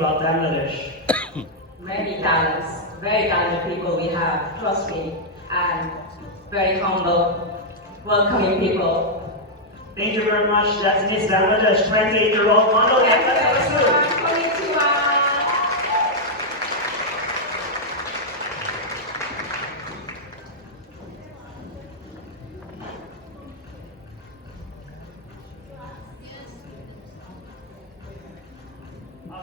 about Bangladesh? Many talents, very talented people we have, trust me, and very humble, welcoming people. Thank you very much. That's Miss Bangladesh, 28-year-old model. Thank you everyone. Konnichiwa.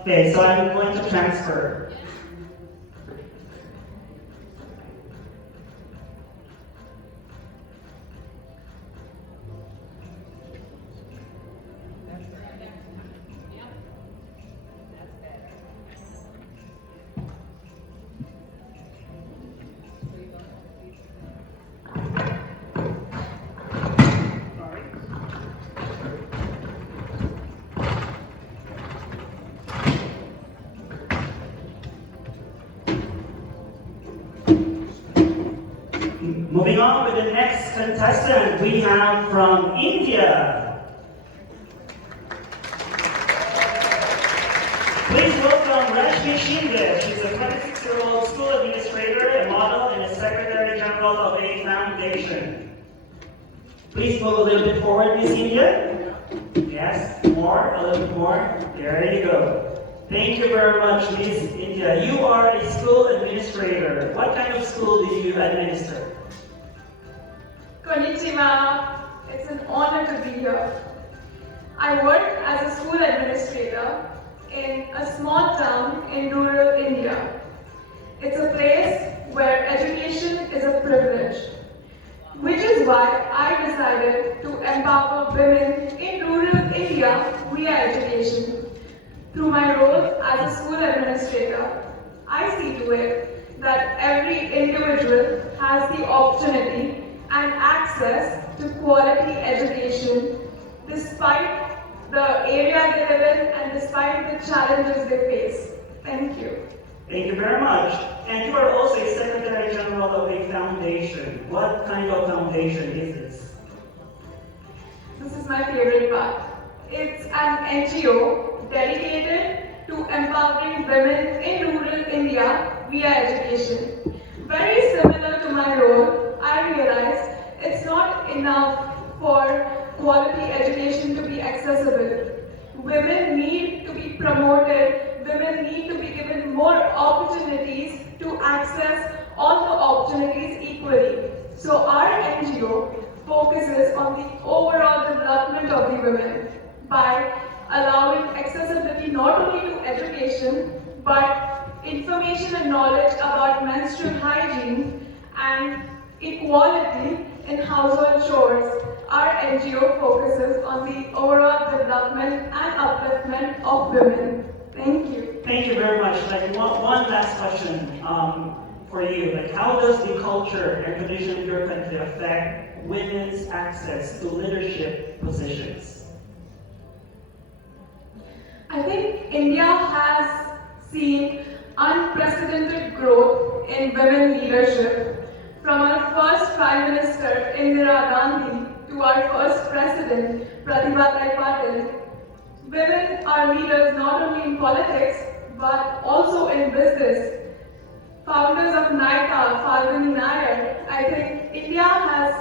Okay, so I'm going to transfer. Moving on with the next contestant, we have from India. Please welcome Rashmi Shinde. She's a 26-year-old school administrator, a model, and a secretary general of a foundation. Please move a little bit forward, Miss India. Yes, more, a little bit more. There you go. Thank you very much, Miss India. You are a school administrator. What kind of school do you administer? Konnichiwa. It's an honor to be here. I work as a school administrator in a small town in rural India. It's a place where education is a privilege, which is why I decided to empower women in rural India via education. Through my role as a school administrator, I see to it that every individual has the opportunity and access to quality education despite the area they live in and despite the challenges they face. Thank you. Thank you very much. And you are also a Secretary General of a foundation. What kind of foundation is this? This is my favorite part. It's an NGO dedicated to empowering women in rural India via education. Very similar to my role, I realized it's not enough for quality education to be accessible. Women need to be promoted, women need to be given more opportunities to access all the opportunities equally. So our NGO focuses on the overall development of the women by allowing accessibility not only to education but information and knowledge about menstrual hygiene and equality in household chores. Our NGO focuses on the overall development and upliftment of women. Thank you. Thank you very much. Like one last question for you. Like, how does the culture and tradition of your country affect women's access to leadership positions? I think India has seen unprecedented growth in women leadership. From our first Prime Minister Indira Gandhi to our first President Pratibha Pai Patil, women are leaders not only in politics but also in business. Founders of NITA, Falguni Nayar, I think India has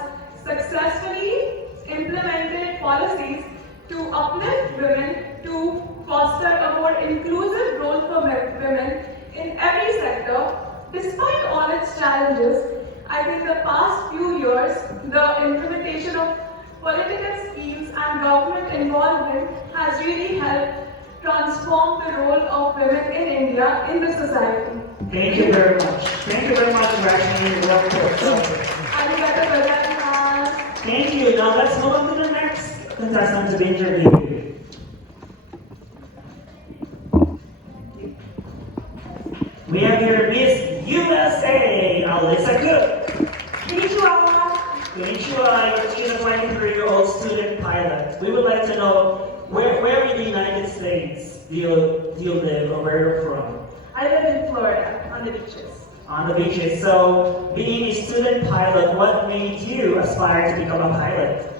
successfully implemented policies to uplift women, to foster a more inclusive role for women in every sector. Despite all its challenges, I think the past few years, the implementation of political schemes and government involvement has really helped transform the role of women in India in the society. Thank you very much. Thank you very much for actually Arigato gozaimasu. Thank you. Now let's move on to the next contestant to be interviewed. We have here Miss USA, Alyssa Cook. Konnichiwa. Konnichiwa, she's a 23-year-old student pilot. We would like to know where in the United States do you live or where you're from? I live in Florida, on the beaches. On the beaches. So, being a student pilot, what made you aspire to become a pilot?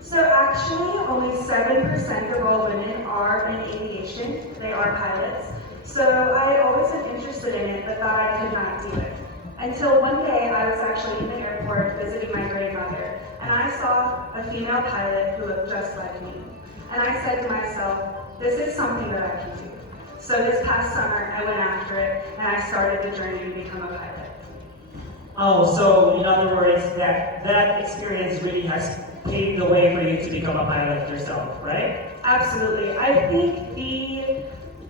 So actually, only 7% of all women are in aviation. They are pilots. So I always been interested in it, but thought I could not do it. Until one day, I was actually in the airport visiting my grandmother, and I saw a female pilot who looked just like me. And I said to myself, this is something that I can do. So this past summer, I went after it, and I started the journey to become a pilot. Oh, so in other words, that experience really has paved the way for you to become a pilot yourself, right? Absolutely. I think the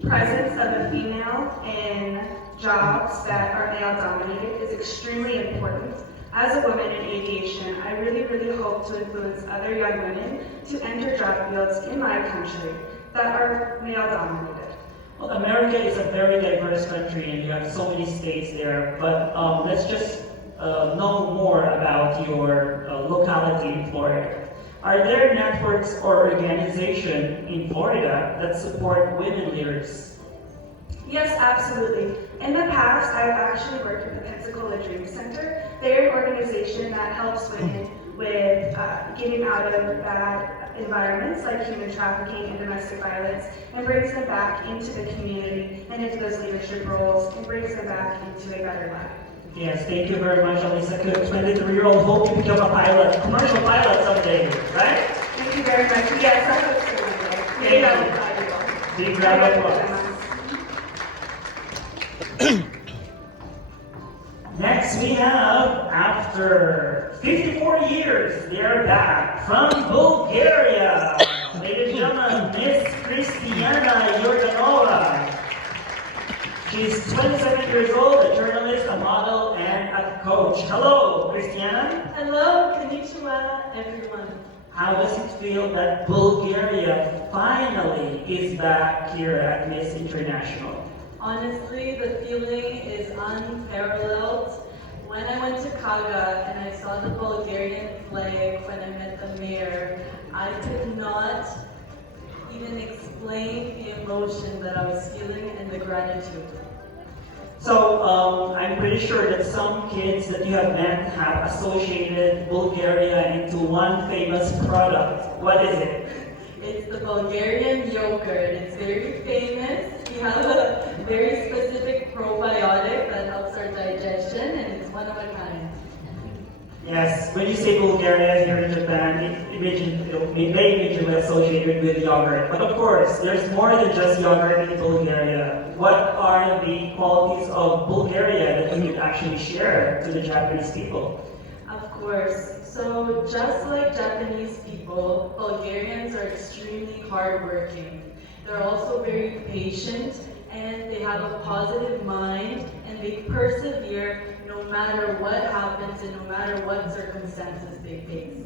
presence of a female in jobs that are male-dominated is extremely important. As a woman in aviation, I really, really hope to influence other young women to enter job fields in my country that are male-dominated. Well, America is a very diverse country and you have so many states there, but let's just know more about your locality in Florida. Are there networks or organizations in Florida that support women leaders? Yes, absolutely. In the past, I've actually worked with the Pensacola Dream Center. They're an organization that helps women with getting out of bad environments like human trafficking and domestic violence and brings them back into the community and into those leadership roles and brings them back into a better life. Yes, thank you very much, Alisa. 23-year-old, hope you become a pilot, commercial pilot someday, right? Thank you very much. Yes, I hope so one day. Maybe I will try to go. Big round of applause. Next, we have, after 54 years, they are back from Bulgaria. Ladies and gentlemen, Miss Christiana Yordanova. She's 27 years old, a journalist, a model, and a coach. Hello, Christiana. Hello, konnichiwa, everyone. How does it feel that Bulgaria finally is back here at Miss International? Honestly, the feeling is unparalleled. When I went to Kaga and I saw the Bulgarian flag when I met the mayor, I could not even explain the emotion that I was feeling and the gratitude. So, I'm pretty sure that some kids that you have met have associated Bulgaria into one famous product. What is it? It's the Bulgarian yogurt. It's very famous. We have a very specific probiotic that helps our digestion, and it's one of a kind. Yes, when you say Bulgaria here in Japan, they immediately associate it with yogurt. But of course, there's more than just yogurt in Bulgaria. What are the qualities of Bulgaria that you could actually share to the Japanese people? Of course. So just like Japanese people, Bulgarians are extremely hardworking. They're also very patient and they have a positive mind and they persevere no matter what happens and no matter what circumstances they face.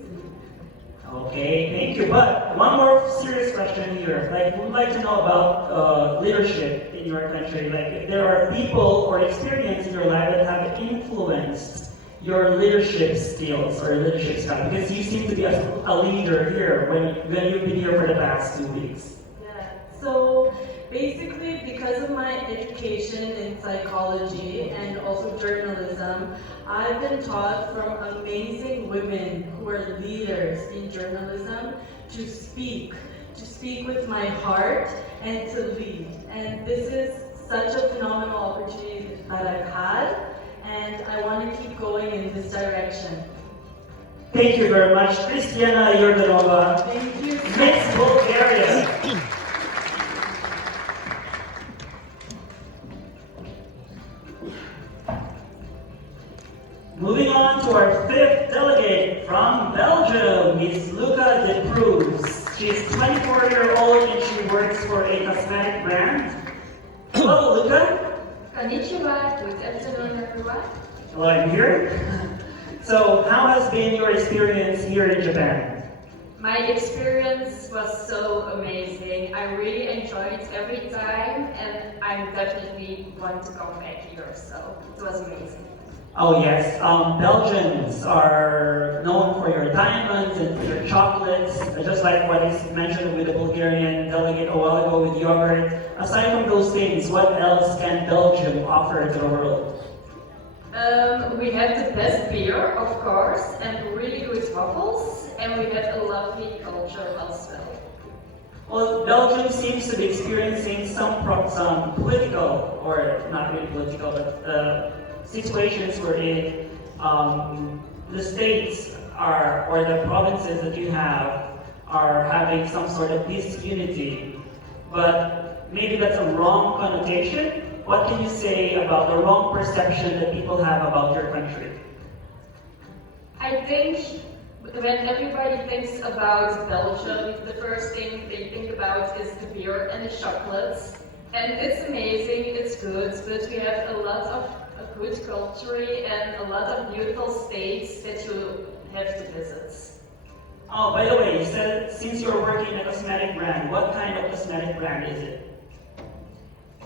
Okay, thank you. But one more serious question here. We'd like to know about leadership in your country. If there are people or experience in your life that have influenced your leadership skills or leadership style, because you seem to be a leader here when you've been here for the past 2 weeks. Yeah. So basically, because of my education in psychology and also journalism, I've been taught from amazing women who are leaders in journalism to speak with my heart and to lead. And this is such a phenomenal opportunity that I've had, and I want to keep going in this direction. Thank you very much, Christiana Yordanova, Thank you. Miss Bulgaria. Moving on to our fifth delegate from Belgium, Ms. Luca de Proes. She's 24-year-old and she works for a cosmetic brand. Hello, Luca. Konnichiwa, good afternoon, everyone. Hello, I'm here. So, how has been your experience here in Japan? My experience was so amazing. I really enjoyed every time and I definitely want to come back here, so it was amazing. Oh yes, Belgians are known for your diamonds and for your chocolates, just like what is mentioned with the Bulgarian delegate a while ago with yogurt. Aside from those things, what else can Belgium offer to the world? We had the best beer, of course, and really good waffles, and we had a lovely culture as well. Well, Belgium seems to be experiencing some political, or not really political, but situations wherein the states are, or the provinces that you have, are having some sort of disunity. But maybe that's a wrong connotation. What can you say about the wrong perception that people have about your country? I think when everybody thinks about Belgium, the first thing they think about is the beer and the chocolates. And it's amazing, it's good, but we have a lot of good culture and a lot of beautiful states that you have to visit. Oh, by the way, you said since you're working in a cosmetic brand, what kind of cosmetic brand is it?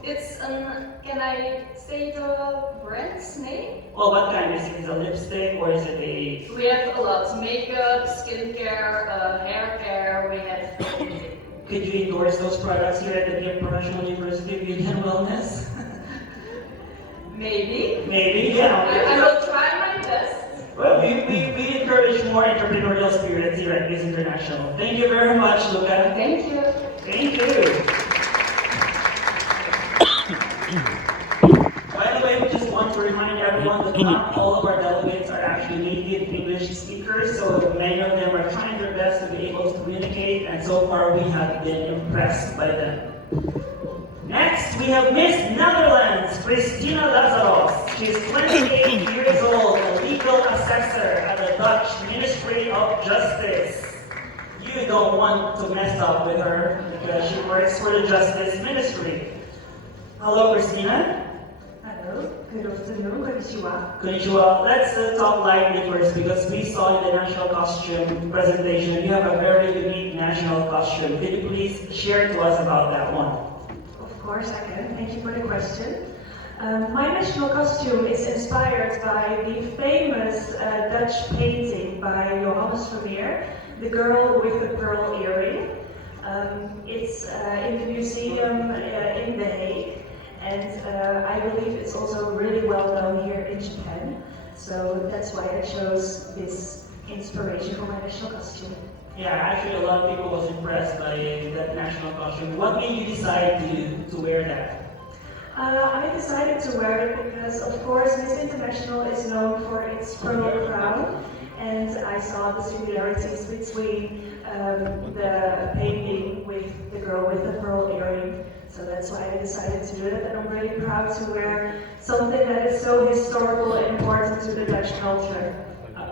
It's can I say the brand's name? Well, what kind is it? Is it a lipstick or is it a... We have a lot: makeup, skincare, hair care. We have everything. Could you endorse those products here at the Gift Professional University of Beauty and Wellness? Maybe. Maybe, yeah. I will try my best. Well, we encourage more entrepreneurial spirits here at Miss International. Thank you very much, Luca. Thank you. Thank you. By the way, we just want to remind everyone that not all of our delegates are actually native English speakers, so many of them are trying their best to be able to communicate, and so far we have been impressed by them. Next, we have Miss Netherlands, Christina Lazaros. She's 28 years old, a legal assessor at the Dutch Ministry of Justice. You don't want to mess up with her because she works for the Justice Ministry. Hello, Christina. Hello, good afternoon, konnichiwa. Konnichiwa. Let's talk lightly first because we saw in the national costume presentation you have a very unique national costume. Could you please share to us about that one? Of course I can, thank you for the question. My national costume is inspired by the famous Dutch painting by Johannes Vermeer, The Girl with the Pearl Earring. It's in the museum in The Hague, and I believe it's also really well known here in Japan. So that's why I chose this inspiration for my national costume. Yeah, actually a lot of people was impressed by that national costume. What made you decide to wear that? I decided to wear it because, of course, Miss International is known for its pearl crown, and I saw the similarities between the painting with the girl with the pearl earring. So that's why I decided to do it, and I'm really proud to wear something that is so historical and important to the Dutch culture.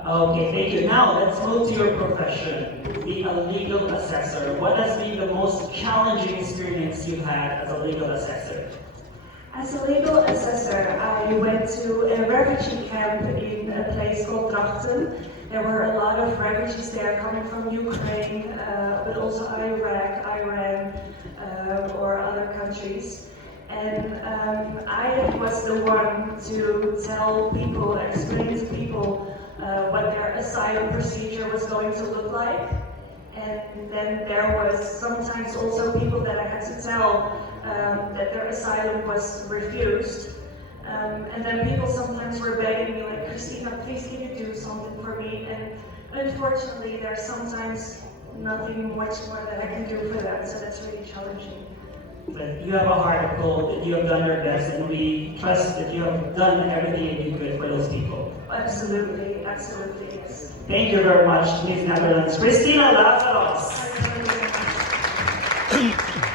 Okay, thank you. Now let's move to your profession, being a legal assessor. What has been the most challenging experience you've had as a legal assessor? As a legal assessor, I went to a refugee camp in a place called Drachten. There were a lot of refugees there coming from Ukraine, but also Iraq, Iran, or other countries. And I was the one to tell people, explain to people what their asylum procedure was going to look like. And then there was sometimes also people that I had to tell that their asylum was refused. And then people sometimes were begging me like, Christina, please can you do something for me? And unfortunately, there's sometimes nothing much more that I can do for that, so that's really challenging. But you have a heart of gold, that you have done your best, and we trust that you have done everything you could for those people. Absolutely, absolutely, yes. Thank you very much, Miss Netherlands. Christina Lazaros. Thank you very much.